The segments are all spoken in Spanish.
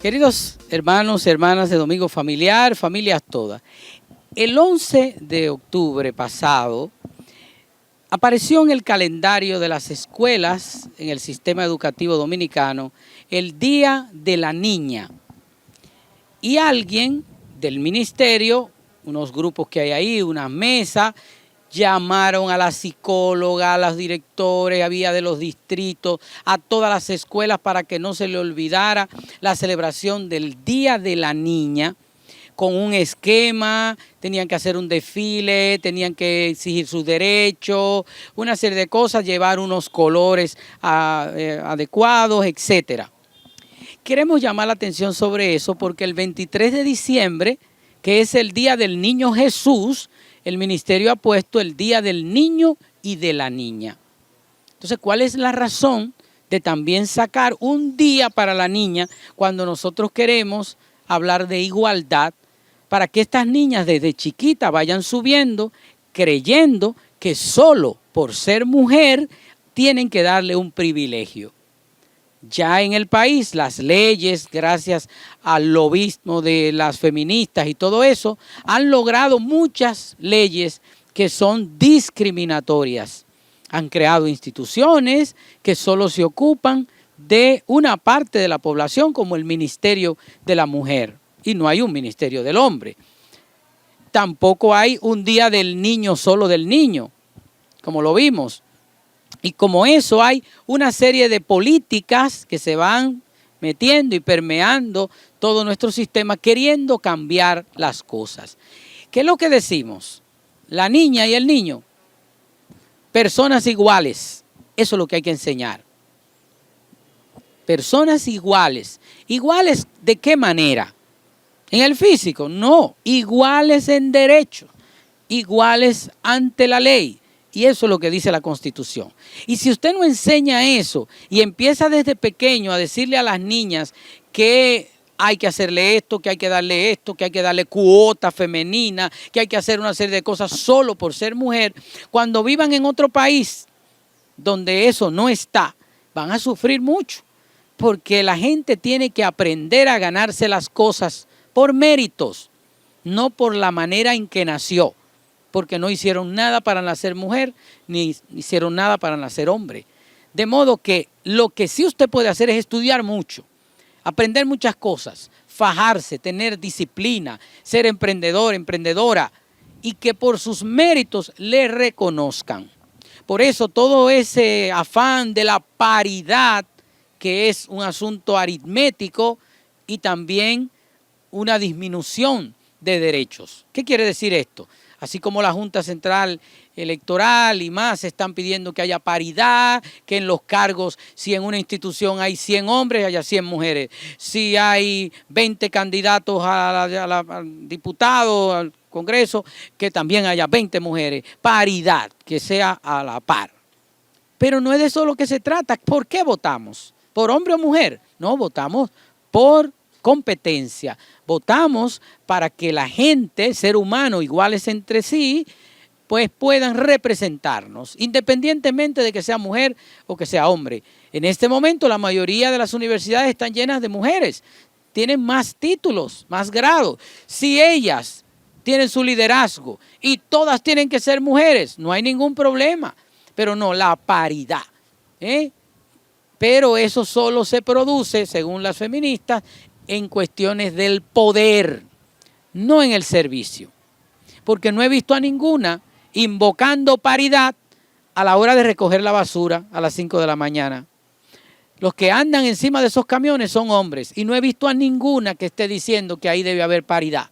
Queridos hermanos, hermanas de Domingo Familiar, familias todas, el 11 de octubre pasado apareció en el calendario de las escuelas en el sistema educativo dominicano el Día de la Niña. Y alguien del ministerio, unos grupos que hay ahí, una mesa, llamaron a la psicóloga, a los directores, había de los distritos, a todas las escuelas para que no se le olvidara la celebración del Día de la Niña, con un esquema, tenían que hacer un desfile, tenían que exigir sus derechos, una serie de cosas, llevar unos colores adecuados, etcétera. Queremos llamar la atención sobre eso porque el 23 de diciembre, que es el Día del Niño Jesús, el ministerio ha puesto el Día del Niño y de la Niña. Entonces, ¿cuál es la razón de también sacar un día para la niña cuando nosotros queremos hablar de igualdad para que estas niñas desde chiquitas vayan subiendo creyendo que solo por ser mujer tienen que darle un privilegio? Ya en el país las leyes, gracias al lobismo de las feministas y todo eso, han logrado muchas leyes que son discriminatorias. Han creado instituciones que solo se ocupan de una parte de la población, como el Ministerio de la Mujer, y no hay un Ministerio del Hombre. Tampoco hay un día del niño solo del niño, como lo vimos. Y como eso hay una serie de políticas que se van metiendo y permeando todo nuestro sistema, queriendo cambiar las cosas. ¿Qué es lo que decimos? La niña y el niño, personas iguales. Eso es lo que hay que enseñar. Personas iguales. ¿Iguales de qué manera? ¿En el físico? No. Iguales en derecho. Iguales ante la ley. Y eso es lo que dice la Constitución. Y si usted no enseña eso y empieza desde pequeño a decirle a las niñas que hay que hacerle esto, que hay que darle cuota femenina, que hay que hacer una serie de cosas solo por ser mujer, cuando vivan en otro país donde eso no está, van a sufrir mucho. Porque la gente tiene que aprender a ganarse las cosas por méritos, no por la manera en que nació. Porque no hicieron nada para nacer mujer, ni hicieron nada para nacer hombre. De modo que lo que sí usted puede hacer es estudiar mucho, aprender muchas cosas, fajarse, tener disciplina, ser emprendedor, emprendedora, y que por sus méritos le reconozcan. Por eso todo ese afán de la paridad, que es un asunto aritmético y también una disminución de derechos. ¿Qué quiere decir esto? Así como la Junta Central Electoral y más están pidiendo que haya paridad, que en los cargos, si en una institución hay 100 hombres, haya 100 mujeres. Si hay 20 candidatos al diputado, al Congreso, que también haya 20 mujeres. Paridad, que sea a la par. Pero no es de eso lo que se trata. ¿Por qué votamos? ¿Por hombre o mujer? No, votamos por competencia. Votamos para que la gente, ser humano, iguales entre sí, pues puedan representarnos, independientemente de que sea mujer o que sea hombre. En este momento la mayoría de las universidades están llenas de mujeres, tienen más títulos, más grados. Si ellas tienen su liderazgo y todas tienen que ser mujeres, no hay ningún problema, pero no, la paridad, Pero eso solo se produce, según las feministas, en cuestiones del poder, no en el servicio. Porque no he visto a ninguna invocando paridad a la hora de recoger la basura a las 5 de la mañana. Los que andan encima de esos camiones son hombres y no he visto a ninguna que esté diciendo que ahí debe haber paridad.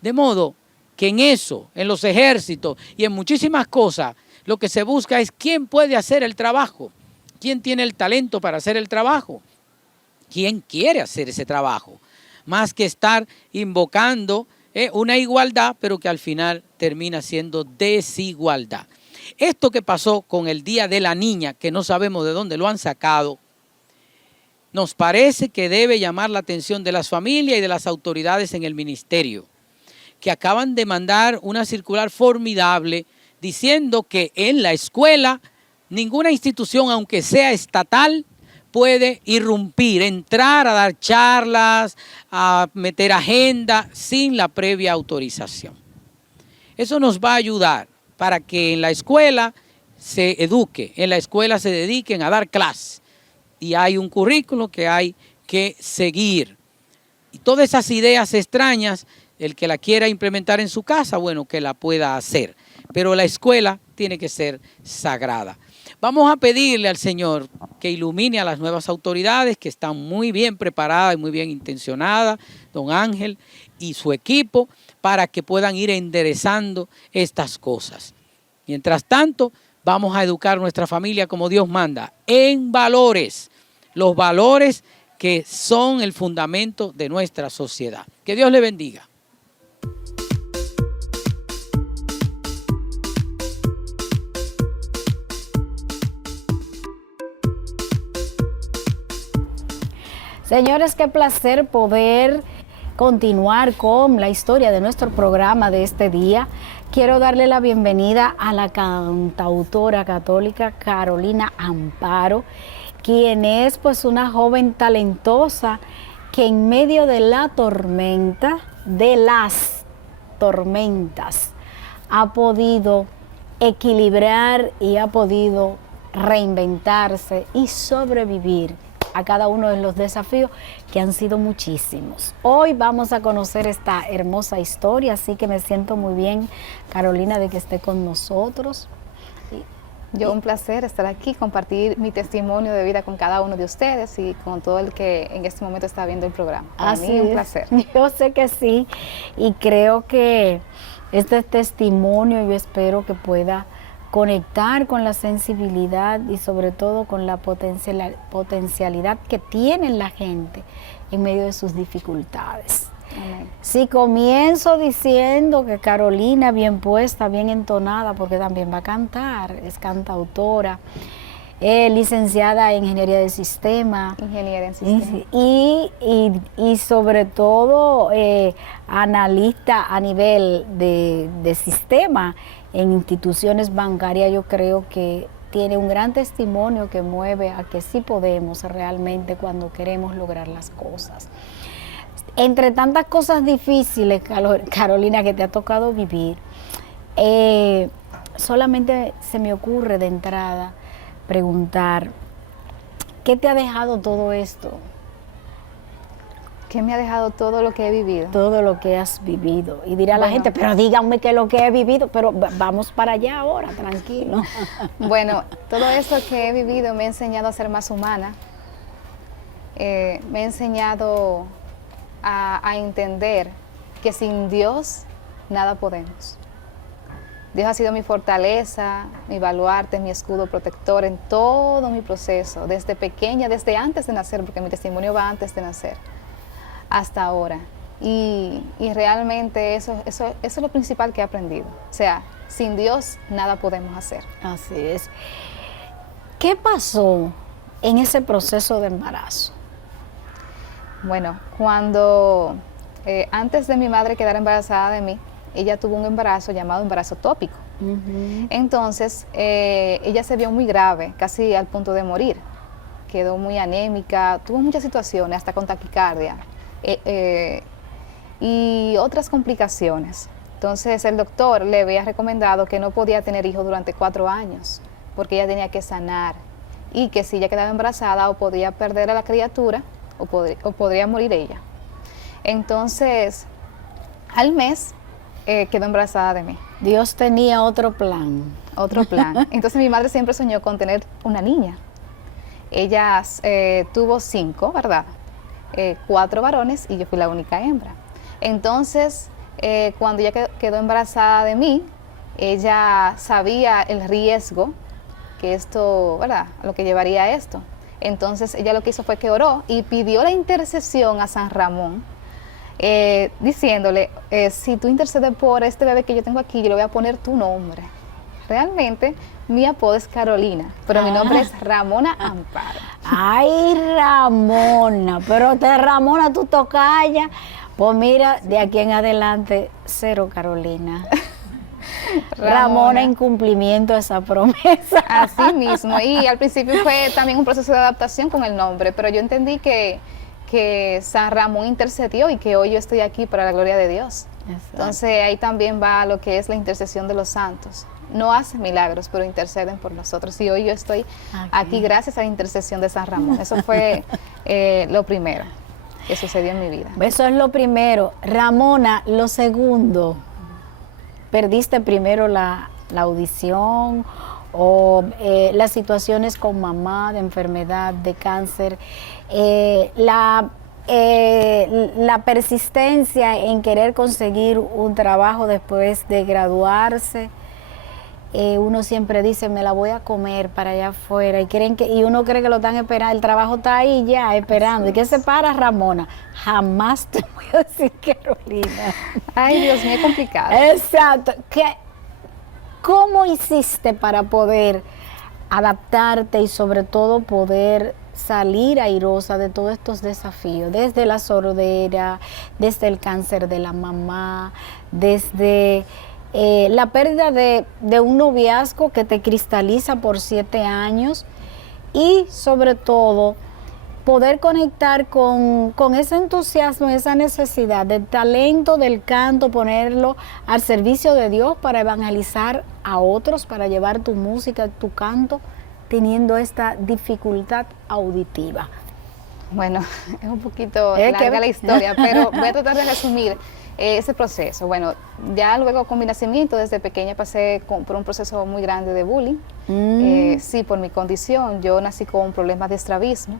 De modo que en eso, en los ejércitos y en muchísimas cosas, lo que se busca es quién puede hacer el trabajo, quién tiene el talento para hacer el trabajo. ¿Quién quiere hacer ese trabajo? Más que estar invocando una igualdad, pero que al final termina siendo desigualdad. Esto que pasó con el Día de la Niña, que no sabemos de dónde lo han sacado, nos parece que debe llamar la atención de las familias y de las autoridades en el ministerio, que acaban de mandar una circular formidable diciendo que en la escuela ninguna institución, aunque sea estatal, puede irrumpir, entrar a dar charlas, a meter agenda sin la previa autorización. Eso nos va a ayudar para que en la escuela se eduque, en la escuela se dediquen a dar clases. Y hay un currículo que hay que seguir. Y todas esas ideas extrañas, el que la quiera implementar en su casa, bueno, que la pueda hacer. Pero la escuela tiene que ser sagrada. Vamos a pedirle al Señor que ilumine a las nuevas autoridades que están muy bien preparadas y muy bien intencionadas, don Ángel y su equipo, para que puedan ir enderezando estas cosas. Mientras tanto, vamos a educar a nuestra familia como Dios manda, en valores, los valores que son el fundamento de nuestra sociedad. Que Dios le bendiga. Señores, qué placer poder continuar con la historia de nuestro programa de este día. Quiero darle la bienvenida a la cantautora católica Carolina Amparo, quien es pues una joven talentosa que en medio de la tormenta, de las tormentas, ha podido equilibrar y ha podido reinventarse y sobrevivir a cada uno de los desafíos que han sido muchísimos. Hoy vamos a conocer esta hermosa historia, así que me siento muy bien, Carolina, de que esté con nosotros. Yo un placer estar aquí, compartir mi testimonio de vida con cada uno de ustedes y con todo el que en este momento está viendo el programa. Para mí un placer. Yo sé que sí, y creo que este testimonio yo espero que pueda conectar con la sensibilidad y sobre todo con la potencialidad que tiene la gente en medio de sus dificultades. Amén. Si comienzo diciendo que Carolina, bien puesta, bien entonada, porque también va a cantar, es cantautora, licenciada en Ingeniería de Sistema. Ingeniera en Sistema. Y sobre todo analista a nivel de sistema en instituciones bancarias. Yo creo que tiene un gran testimonio que mueve a que sí podemos realmente cuando queremos lograr las cosas. Entre tantas cosas difíciles, Carolina, que te ha tocado vivir, solamente se me ocurre de entrada preguntar, ¿qué te ha dejado todo esto? ¿Qué me ha dejado todo lo que he vivido? Todo lo que has vivido. Y dirá la gente, pero díganme qué es lo que he vivido, pero vamos para allá ahora, tranquilo. Bueno, todo esto que he vivido me ha enseñado a ser más humana, me ha enseñado a entender que sin Dios nada podemos. Dios ha sido mi fortaleza, mi baluarte, mi escudo protector en todo mi proceso, desde pequeña, desde antes de nacer, porque mi testimonio va antes de nacer, hasta ahora. Y realmente eso es lo principal que he aprendido. O sea, sin Dios nada podemos hacer. Así es. ¿Qué pasó en ese proceso de embarazo? Bueno, cuando antes de mi madre quedar embarazada de mí, ella tuvo un embarazo llamado embarazo tópico. Entonces, ella se vio muy grave, casi al punto de morir. Quedó muy anémica, tuvo muchas situaciones, hasta con taquicardia y otras complicaciones. Entonces, el doctor le había recomendado que no podía tener hijos durante 4 años, porque ella tenía que sanar y que si ella quedaba embarazada o podía perder a la criatura o podría morir ella. Entonces, al mes quedó embarazada de mí. Dios tenía otro plan. Otro plan. Entonces mi madre siempre soñó con tener una niña. Ella tuvo 5, ¿verdad? 4 varones y yo fui la única hembra. Entonces, cuando ella quedó embarazada de mí, ella sabía el riesgo que esto, ¿verdad?, lo que llevaría a esto. Entonces ella lo que hizo fue que oró y pidió la intercesión a San Ramón, diciéndole, si tú intercedes por este bebé que yo tengo aquí, yo le voy a poner tu nombre. Realmente mi apodo es Carolina, pero mi nombre es Ramona Amparo. Ay, Ramona, pero Ramona, tú tocaya. Pues mira, de aquí en adelante, 0 Carolina. Ramona, en cumplimiento a esa promesa. Así mismo, y al principio fue también un proceso de adaptación con el nombre, pero yo entendí que San Ramón intercedió y que hoy yo estoy aquí para la gloria de Dios. Exacto. Entonces ahí también va lo que es la intercesión de los santos. No hacen milagros, pero interceden por nosotros. Y hoy yo estoy aquí gracias a la intercesión de San Ramón. Eso fue lo primero que sucedió en mi vida. Eso es lo primero. Ramona, lo segundo, ¿perdiste primero la audición o las situaciones con mamá de enfermedad, de cáncer, la persistencia en querer conseguir un trabajo después de graduarse? Uno siempre dice, me la voy a comer para allá afuera, y uno cree que lo están esperando, el trabajo está ahí ya esperando. ¿Y qué se para, Ramona? Jamás te voy a decir, Carolina. Ay, Dios mío, es complicado. Exacto. ¿Cómo hiciste para poder adaptarte y sobre todo poder salir airosa de todos estos desafíos? Desde la sordera, desde el cáncer de la mamá, desde la pérdida de un noviazgo que te cristaliza por 7 años y sobre todo poder conectar con ese entusiasmo, esa necesidad del talento del canto, ponerlo al servicio de Dios para evangelizar a otros, para llevar tu música, tu canto, teniendo esta dificultad auditiva. Bueno, es un poquito larga la historia, pero voy a tratar de resumir ese proceso. Bueno, ya luego con mi nacimiento, desde pequeña pasé por un proceso muy grande de bullying. Sí, por mi condición, yo nací con problemas de estrabismo.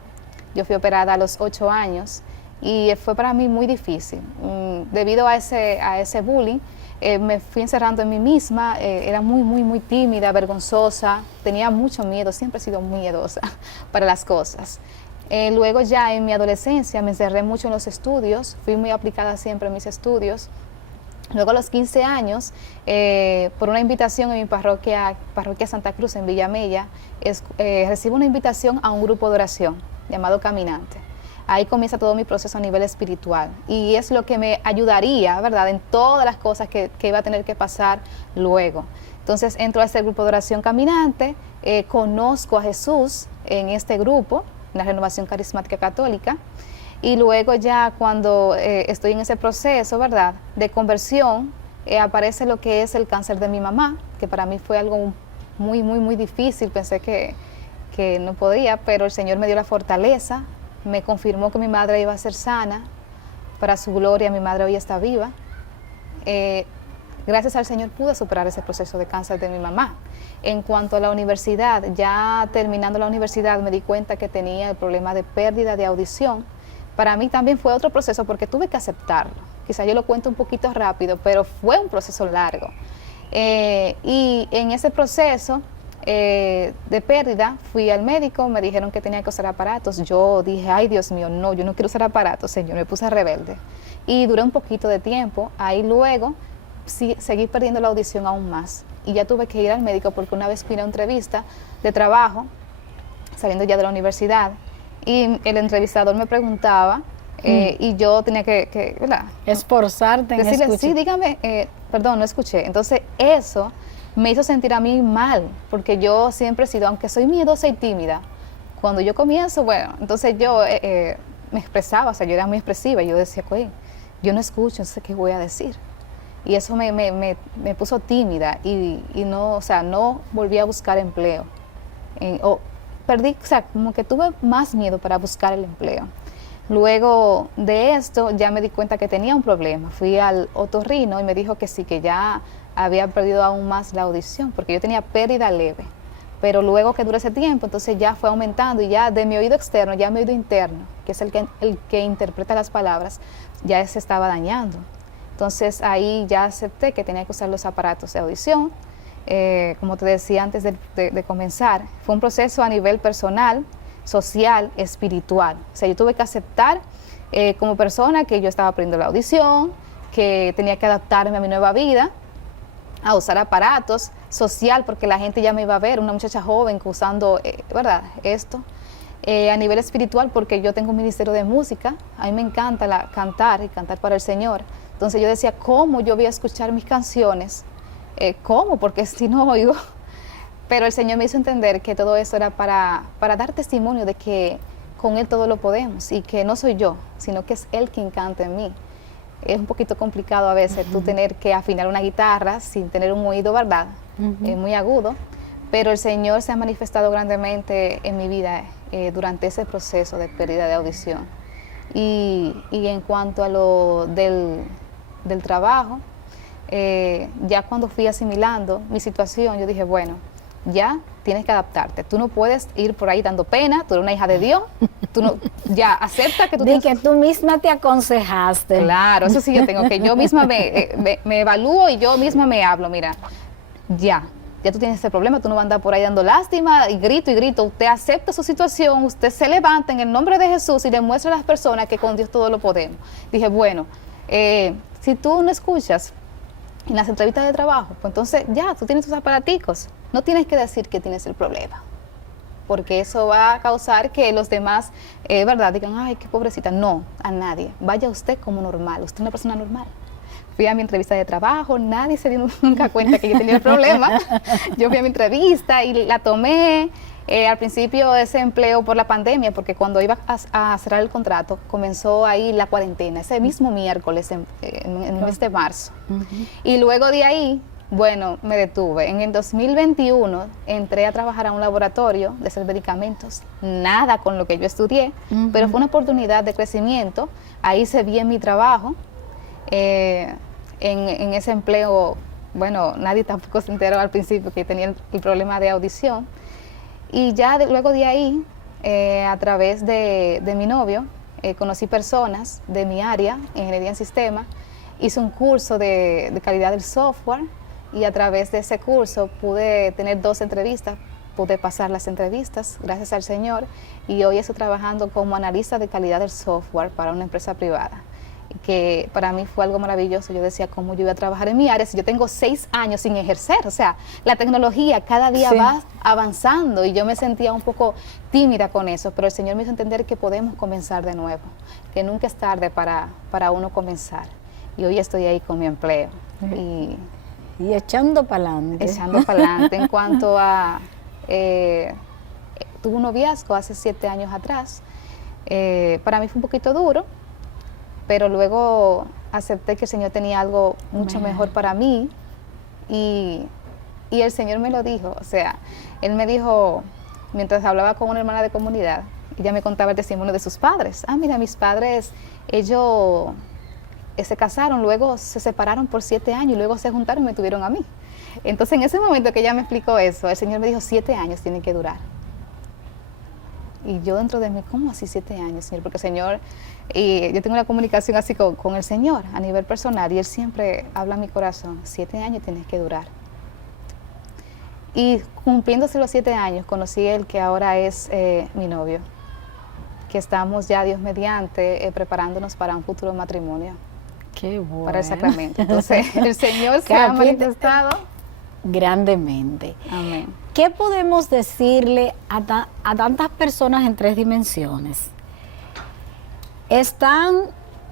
Yo fui operada a los 8 años y fue para mí muy difícil. Debido a ese bullying, me fui encerrando en mí misma, era muy tímida, vergonzosa, tenía mucho miedo, siempre he sido muy miedosa para las cosas. Luego ya en mi adolescencia me encerré mucho en los estudios, fui muy aplicada siempre en mis estudios. Luego a los 15 años, por una invitación en mi parroquia Santa Cruz en Villamella, recibo una invitación a un grupo de oración llamado Caminante. Ahí comienza todo mi proceso a nivel espiritual y es lo que me ayudaría, ¿verdad?, en todas las cosas que iba a tener que pasar luego. Entonces entro a este grupo de oración Caminante, conozco a Jesús en este grupo, en la Renovación Carismática Católica, y luego ya cuando estoy en ese proceso, ¿verdad?, de conversión, aparece lo que es el cáncer de mi mamá, que para mí fue algo muy difícil. Pensé que no podía, pero el Señor me dio la fortaleza, me confirmó que mi madre iba a ser sana, para su gloria mi madre hoy está viva. Gracias al Señor pude superar ese proceso de cáncer de mi mamá. En cuanto a la universidad, ya terminando la universidad me di cuenta que tenía el problema de pérdida de audición. Para mí también fue otro proceso porque tuve que aceptarlo. Quizá yo lo cuento un poquito rápido, pero fue un proceso largo. Y en ese proceso de pérdida fui al médico, me dijeron que tenía que usar aparatos. Yo dije, ay Dios mío, no, yo no quiero usar aparatos, Señor, me puse rebelde. Y duré un poquito de tiempo, ahí luego sí, seguí perdiendo la audición aún más. Y ya tuve que ir al médico porque una vez fui a una entrevista de trabajo, saliendo ya de la universidad, y el entrevistador me preguntaba, y yo tenía que ¿verdad?, esforzarte en decirle, escuchar. sí, dígame, perdón, no escuché. Entonces eso me hizo sentir a mí mal, porque yo siempre he sido, aunque soy miedosa y tímida, cuando yo comienzo, bueno, entonces yo me expresaba, o sea, yo era muy expresiva, y yo decía, oye, yo no escucho, no sé qué voy a decir. Y eso me puso tímida y no, o sea, no volví a buscar empleo. Perdí, o sea, como que tuve más miedo para buscar el empleo. Luego de esto ya me di cuenta que tenía un problema. Fui al otorrino y me dijo que sí, que ya había perdido aún más la audición, porque yo tenía pérdida leve. Pero luego que duró ese tiempo, entonces ya fue aumentando y ya de mi oído externo, ya mi oído interno, que es el que interpreta las palabras, ya se estaba dañando. Entonces ahí ya acepté que tenía que usar los aparatos de audición. Como te decía antes de comenzar, fue un proceso a nivel personal, social, espiritual. O sea, yo tuve que aceptar como persona que yo estaba perdiendo la audición, que tenía que adaptarme a mi nueva vida, a usar aparatos, social, porque la gente ya me iba a ver, una muchacha joven usando, ¿verdad?, esto. A nivel espiritual, porque yo tengo un ministerio de música, a mí me encanta cantar y cantar para el Señor. Entonces yo decía, ¿cómo yo voy a escuchar mis canciones ¿cómo? Porque si no oigo. Pero el Señor me hizo entender que todo eso era para dar testimonio de que con Él todo lo podemos y que no soy yo, sino que es Él quien canta en mí. Es un poquito complicado a veces tú tener que afinar una guitarra sin tener un oído, ¿verdad? Muy agudo, pero el Señor se ha manifestado grandemente en mi vida durante ese proceso de pérdida de audición. Y en cuanto a lo del trabajo, ya cuando fui asimilando mi situación, yo dije, bueno, ya tienes que adaptarte. Tú no puedes ir por ahí dando pena, tú eres una hija de Dios, tú no, ya acepta que tú tienes... que tú misma te aconsejaste. Claro, eso sí yo tengo, que yo misma me evalúo y yo misma me hablo, mira, ya tú tienes ese problema, tú no vas a andar por ahí dando lástima y grito. Usted acepta su situación, usted se levanta en el nombre de Jesús y le muestra a las personas que con Dios todo lo podemos. Dije, bueno, si tú no escuchas en las entrevistas de trabajo, pues entonces ya, tú tienes tus aparaticos. No tienes que decir que tienes el problema, porque eso va a causar que los demás, ¿verdad?, digan, ay, qué pobrecita. No, a nadie. Vaya usted como normal, usted es una persona normal. Fui a mi entrevista de trabajo, nadie se dio nunca cuenta que yo tenía el problema. Yo fui a mi entrevista y la tomé. Al principio ese empleo por la pandemia, porque cuando iba a cerrar el contrato, comenzó ahí la cuarentena, ese mismo miércoles en el mes de marzo. Y luego de ahí, bueno, me detuve. En el 2021 entré a trabajar a un laboratorio de hacer medicamentos, nada con lo que yo estudié, pero fue una oportunidad de crecimiento. Ahí se vi en mi trabajo. En ese empleo, bueno, nadie tampoco se enteró al principio que tenía el problema de audición. Y ya luego de ahí, a través de mi novio, conocí personas de mi área, ingeniería en sistema, hice un curso de calidad del software y a través de ese curso pude tener 2 entrevistas, pude pasar las entrevistas, gracias al Señor, y hoy estoy trabajando como analista de calidad del software para una empresa privada, que para mí fue algo maravilloso. Yo decía, ¿cómo yo iba a trabajar en mi área si yo tengo 6 años sin ejercer? O sea, la tecnología cada día va avanzando y yo me sentía un poco tímida con eso, pero el Señor me hizo entender que podemos comenzar de nuevo, que nunca es tarde para uno comenzar. Y hoy estoy ahí con mi empleo. Y echando para adelante. Echando para adelante. En cuanto a... tuve un noviazgo hace 7 años atrás. Para mí fue un poquito duro, pero luego acepté que el Señor tenía algo mucho mejor para mí y el Señor me lo dijo. O sea, Él me dijo, mientras hablaba con una hermana de comunidad, ella me contaba el testimonio de sus padres. Ah, mira, mis padres, ellos se casaron, luego se separaron por 7 años y luego se juntaron y me tuvieron a mí. Entonces, en ese momento que ella me explicó eso, el Señor me dijo, 7 años tienen que durar. Y yo dentro de mí, ¿cómo así 7 años, Señor? Porque el Señor, y yo tengo una comunicación así con el Señor a nivel personal y Él siempre habla a mi corazón, 7 años tienes que durar. Y cumpliéndose los 7 años, conocí el que ahora es mi novio, que estamos ya, Dios mediante, preparándonos para un futuro matrimonio. Qué bueno. Para el sacramento. Entonces, el Señor se ha manifestado grandemente. Amén. ¿Qué podemos decirle a tantas personas en 3 dimensiones? Están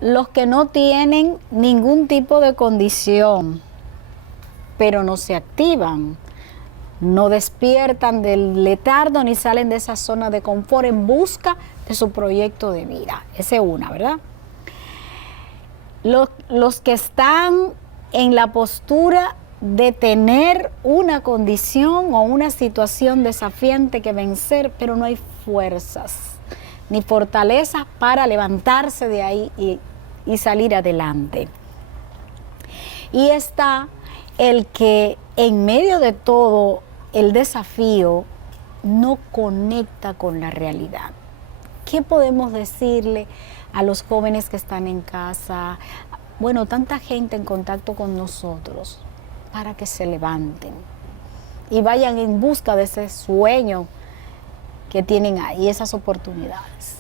los que no tienen ningún tipo de condición, pero no se activan, no despiertan del letargo ni salen de esa zona de confort en busca de su proyecto de vida. Esa es una, ¿verdad? Los que están en la postura de tener una condición o una situación desafiante que vencer, pero no hay fuerzas ni fortaleza para levantarse de ahí y salir adelante. Y está el que en medio de todo el desafío no conecta con la realidad. ¿Qué podemos decirle a los jóvenes que están en casa? Bueno, tanta gente en contacto con nosotros, para que se levanten y vayan en busca de ese sueño que tienen ahí, esas oportunidades.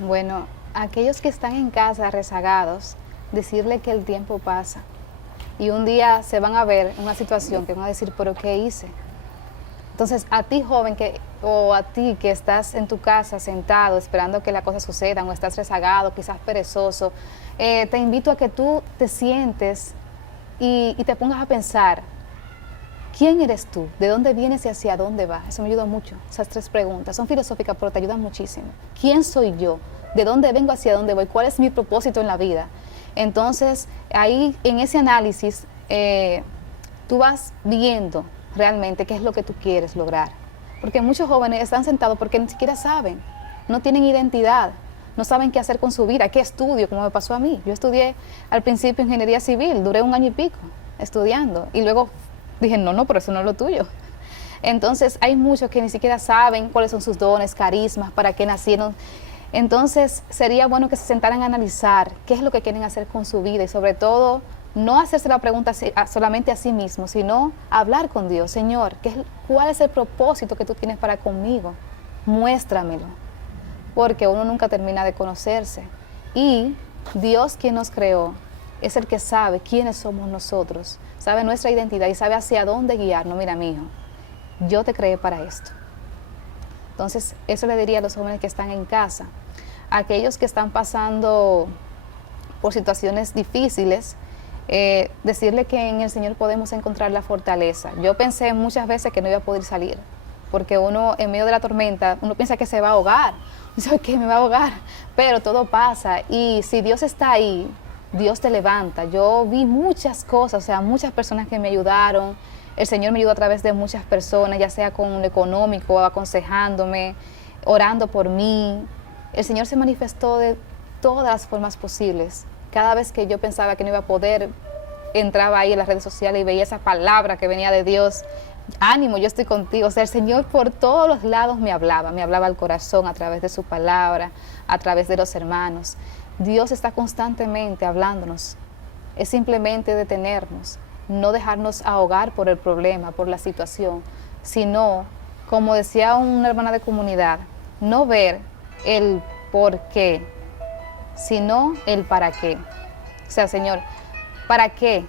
Bueno, aquellos que están en casa rezagados, decirle que el tiempo pasa y un día se van a ver en una situación que van a decir, ¿pero qué hice? Entonces, a ti joven o a ti que estás en tu casa sentado esperando que las cosas sucedan o estás rezagado, quizás perezoso, te invito a que tú te sientes y te pongas a pensar ¿Quién eres tú? ¿De dónde vienes y hacia dónde vas? Eso me ayudó mucho, esas 3 preguntas. Son filosóficas, pero te ayudan muchísimo. ¿Quién soy yo? ¿De dónde vengo, hacia dónde voy? ¿Cuál es mi propósito en la vida? Entonces, ahí en ese análisis, tú vas viendo realmente qué es lo que tú quieres lograr. Porque muchos jóvenes están sentados porque ni siquiera saben, no tienen identidad, no saben qué hacer con su vida, qué estudio, como me pasó a mí. Yo estudié al principio ingeniería civil, duré 1 año y pico estudiando y luego dije, no, pero eso no es lo tuyo. Entonces hay muchos que ni siquiera saben cuáles son sus dones, carismas, para qué nacieron. Entonces sería bueno que se sentaran a analizar qué es lo que quieren hacer con su vida y sobre todo no hacerse la pregunta solamente a sí mismo, sino hablar con Dios. Señor, ¿cuál es el propósito que tú tienes para conmigo? Muéstramelo, porque uno nunca termina de conocerse. Y Dios, quien nos creó, es el que sabe quiénes somos nosotros, sabe nuestra identidad y sabe hacia dónde guiarnos. Mira, mi hijo, yo te creé para esto. Entonces, eso le diría a los jóvenes que están en casa, a aquellos que están pasando por situaciones difíciles, decirle que en el Señor podemos encontrar la fortaleza. Yo pensé muchas veces que no iba a poder salir, porque uno en medio de la tormenta, uno piensa que se va a ahogar, dice que me va a ahogar, pero todo pasa y si Dios está ahí, Dios te levanta. Yo vi muchas cosas, o sea, muchas personas que me ayudaron. El Señor me ayudó a través de muchas personas, ya sea con lo económico, aconsejándome, orando por mí. El Señor se manifestó de todas las formas posibles. Cada vez que yo pensaba que no iba a poder, entraba ahí en las redes sociales y veía esa palabra que venía de Dios. Ánimo, yo estoy contigo. O sea, el Señor por todos los lados me hablaba al corazón a través de su palabra, a través de los hermanos. Dios está constantemente hablándonos. Es simplemente detenernos, no dejarnos ahogar por el problema, por la situación, sino, como decía una hermana de comunidad, no ver el por qué, sino el para qué. O sea, Señor, ¿para qué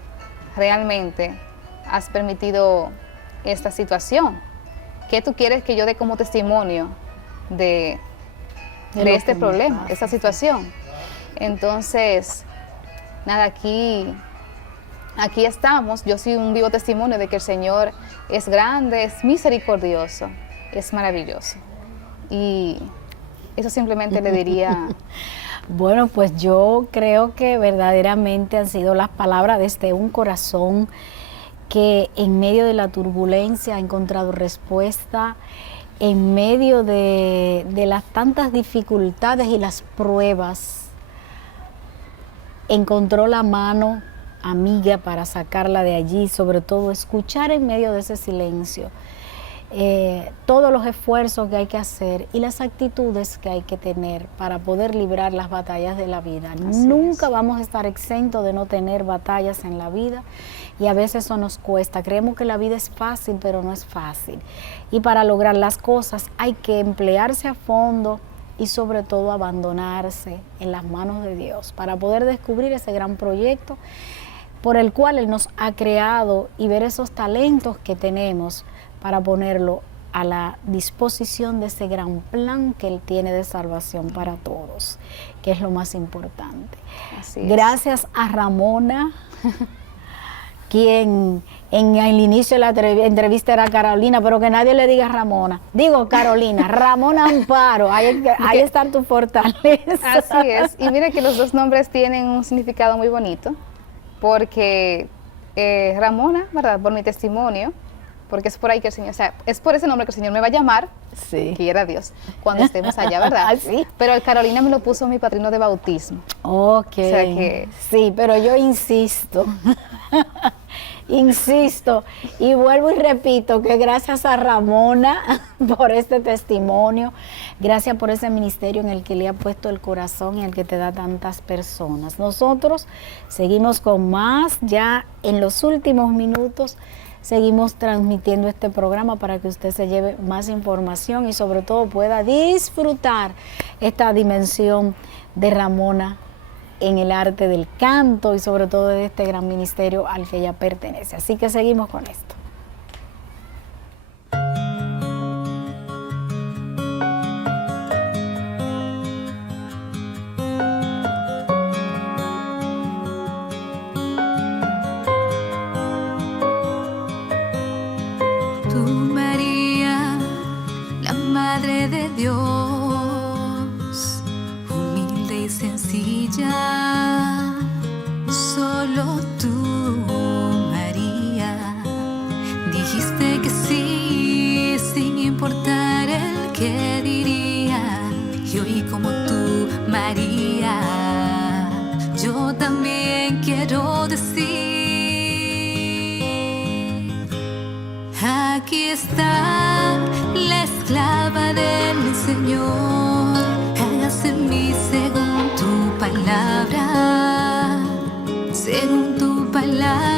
realmente has permitido esta situación? ¿Qué tú quieres que yo dé como testimonio de este problema, de esta situación? Entonces, nada, aquí estamos. Yo soy un vivo testimonio de que el Señor es grande, es misericordioso, es maravilloso. Y eso simplemente le diría. Bueno, pues yo creo que verdaderamente han sido las palabras desde un corazón que en medio de la turbulencia ha encontrado respuesta, en medio de las tantas dificultades y las pruebas, encontró la mano amiga para sacarla de allí, sobre todo escuchar en medio de ese silencio todos los esfuerzos que hay que hacer y las actitudes que hay que tener para poder librar las batallas de la vida. Nunca vamos a estar exentos de no tener batallas en la vida y a veces eso nos cuesta. Creemos que la vida es fácil, pero no es fácil. Y para lograr las cosas hay que emplearse a fondo y sobre todo abandonarse en las manos de Dios para poder descubrir ese gran proyecto por el cual Él nos ha creado y ver esos talentos que tenemos para ponerlo a la disposición de ese gran plan que Él tiene de salvación para todos, que es lo más importante. Así es. Gracias a Ramona, quien en el inicio de la entrevista era Carolina, pero que nadie le diga Ramona. Digo Carolina, Ramona Amparo, ahí está tu fortaleza. Así es, y mire que los dos nombres tienen un significado muy bonito, porque Ramona, ¿verdad? Por mi testimonio, porque es por ahí que el Señor, o sea, es por ese nombre que el Señor me va a llamar, sí, quiera Dios, cuando estemos allá, ¿verdad? Sí. Pero el Carolina me lo puso mi padrino de bautismo. Ok, O sea que sí, pero yo insisto, insisto y vuelvo y repito que gracias a Ramona por este testimonio, gracias por ese ministerio en el que le ha puesto el corazón y el que te da tantas personas. Nosotros seguimos con más, ya en los últimos minutos seguimos transmitiendo este programa para que usted se lleve más información y sobre todo pueda disfrutar esta dimensión de Ramona en el arte del canto y sobre todo de este gran ministerio al que ella pertenece. Así que seguimos con esto. Aquí está la esclava de mi Señor, hágase en mí según tu palabra, según tu palabra.